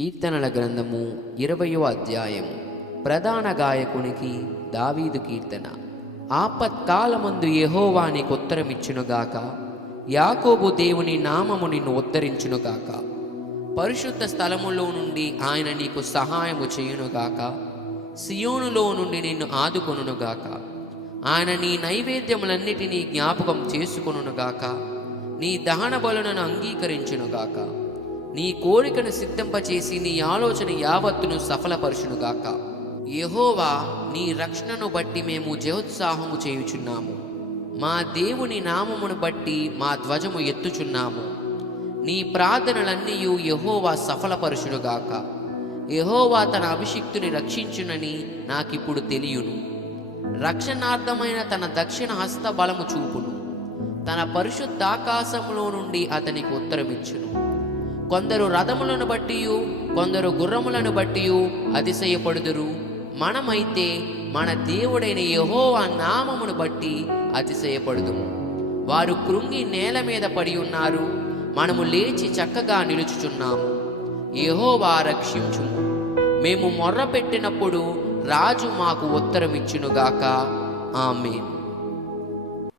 కీర్తనల గ్రంథము 20వ అధ్యాయము. ప్రధాన గాయకునికి దావీదు కీర్తన. ఆపత్కాలమందు యెహోవా నీకు ఉత్తరమిచ్చునుగాక, యాకోబు దేవుని నామము నిన్ను ఉద్ధరించునుగాక. పరిశుద్ధ స్థలములో నుండి ఆయన నీకు సహాయము చేయునుగాక, సియోనులో నుండి నిన్ను ఆదుకొనుగాక. ఆయన నీ నైవేద్యములన్నిటినీ జ్ఞాపకం చేసుకొనుగాక, నీ దహన బలులను అంగీకరించునుగాక. నీ కోరికను సిద్ధింపచేసి నీ ఆలోచన యావత్తును సఫలపరచునుగాక. యెహోవా, నీ రక్షణను బట్టి మేము జయోత్సాహము చేయుచున్నాము. మా దేవుని నామమును బట్టి మా ధ్వజము ఎత్తుచున్నాము. నీ ప్రార్థనలన్నీయు యెహోవా సఫలపరచునుగాక. యెహోవా తన అభిషిక్తుని రక్షించునని నాకిప్పుడు తెలియును. రక్షణార్థమైన తన దక్షిణ హస్త బలము చూపును. తన పరిశుద్ధాకాశములో నుండి అతనికి ఉత్తరమిచ్చును. కొందరు రథములను బట్టియు కొందరు గుర్రములను బట్టియు అతిశయపడుదురు. మనమైతే మన దేవుడైన యెహోవా నామమును బట్టి అతిశయపడుదుము. వారు కృంగి నేల మీద పడి ఉన్నారు, మనము లేచి చక్కగా నిలుచుచున్నాము. యెహోవా రక్షించుము. మేము మొర్ర పెట్టినప్పుడు రాజు మాకు ఉత్తరమిచ్చునుగాక. ఆమేన్.